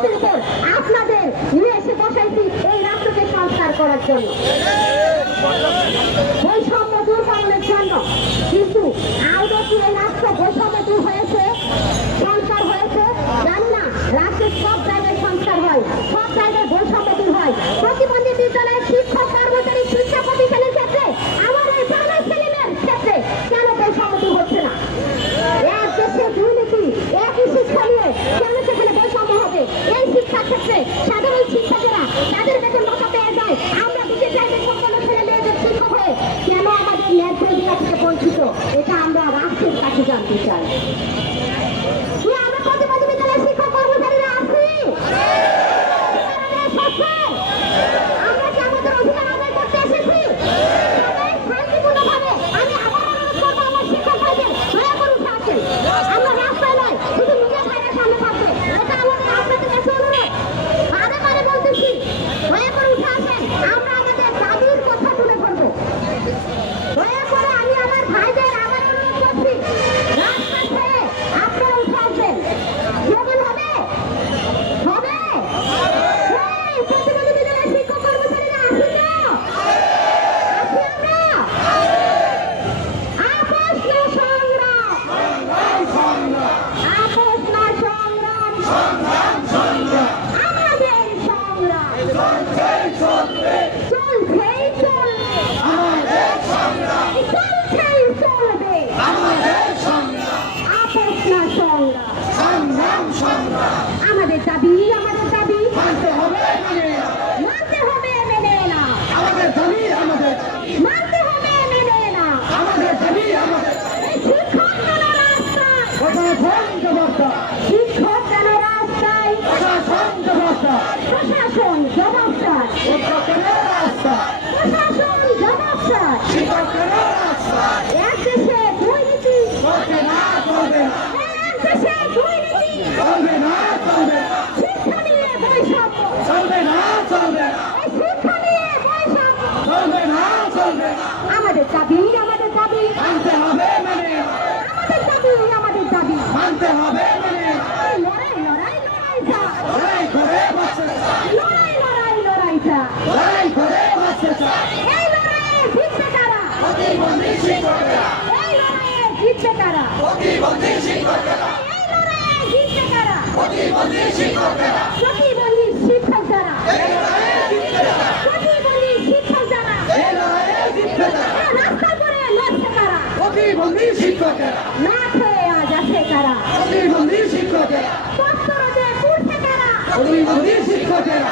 রাষ্ট্রের উপর আপনাদের নিয়ে এসে বসাইছি এই রাষ্ট্রকে সংস্কার করার জন্য, বৈষম্য দূর করানোর জন্য। কিন্তু আদৌ কি এই রাষ্ট্র বৈষম্য দূর হয়েছে, সংস্কার হয়েছে? জানি না। রাষ্ট্রের সব জায়গায় সংস্কার হয়, সব জায়গায় বৈষম্য দূর হয়। প্রতিবন্ধী বিদ্যালয়ের শিক্ষক কর্মচারী শিক্ষা প্রতিষ্ঠানের ক্ষেত্রে, আমার এই প্রাণের ছেলেমেয়ের ক্ষেত্রে কেন বৈষম্য দূর হচ্ছে না? এক দেশে দুর্নীতি, একই শিক্ষা নিয়ে কেন সেখানে বৈষম্য হবে? এই শিক্ষা ক্ষেত্রে সাধারণ শিক্ষকেরা তাদের বেতন ভাতা পেয়ে যায়, আমরা দিতে চাই যে সকল ছেলে মেয়েদের শিক্ষক হয়ে কেন আমাদের ন্যায্য অধিকার থেকে বঞ্চিত? এটা আমরা রাষ্ট্রের কাছে জানতে চাই। আমরা প্রতিবন্ধী বিদ্যালয়ের শিক্ষক কর্মচারীরা আছি, আমরা কি আমাদের অধিকার আদায় করতে এসেছি? সবাই শান্তিপূর্ণভাবে। আমি আবার অনুরোধ করবো আমার শিক্ষক ভাইদের, দয়া করে উঠে আসেন। আমরা রাস্তায় নয়, শুধু মিডিয়া ভাইয়ের সামনে থাকবে, এটা আমার আপনাদের কাছে অনুরোধ। বারে বারে বলতেছি, দয়া করে উঠে আসেন। আমরা আমাদের দাবির কথা তুলে ধরবো। দয়া করে আমি আমার ভাইদের আবার অনুরোধ করছি, রাস্তা ছেড়ে আপনারা উঠে আসবেন। স্লোগান হবে? হবে? এই প্রতিবন্ধী বিদ্যালয়ের শিক্ষক কর্মচারীরা আছি তো? আছি আমরা? আপোষ না সংগ্রাম, আপোষ না সংগ্রাম, আমাদের সংগ্রাম চলছেই চলবে, চলছেই চলবে। আপোষ না সংগ্রাম, আমাদের দাবি মানতে হবে মেনে না, মানতে হবে মেনে না। এই শিক্ষক কেন রাস্তায়, শিক্ষক কেন রাস্তায়, প্রশাসন জবাবদার, প্রশাসন জবাবদার। এক দেশে দুর্নীতি, এক দেশে দুর্নীতি, শিক্ষা নিয়ে বৈষম্য, এই শিক্ষা নিয়ে বৈষম্য। আমাদের দাবি আমাদের দাবি, মানতে হবে মানে আমাদের দাবি মানতে হবে মানে লড়াই লড়াই লড়াই যা, লড়াই করে বাঁচতে চাই, লড়াই লড়াই লড়াই যা। লড়াই করে বাঁচতে চাই। এই লড়াইয়ে জিতবে কারা? প্রতিবন্ধী শিক্ষকেরা, এই লড়াইয়ে জিতবে কারা? প্রতিবন্ধী শিক্ষকেরা, এই লড়াইয়ে জিতবে কারা? প্রতিবন্ধী শিক্ষকেরা, প্রতিবন্ধী শিক্ষক যারা, এই লড়াইয়ে জিততে চাই, প্রতিবন্ধী শিক্ষক যারা, এই লড়াইয়ে জিততে চাই। রাস্তা করে লড়ছে কারা? প্রতিবন্ধী শিক্ষকেরা, না খেয়ে আজ আছে কারা? প্রতিবন্ধী শিক্ষকেরা, তৎপরতে পুড়ছে কারা? প্রতিবন্ধী শিক্ষকেরা।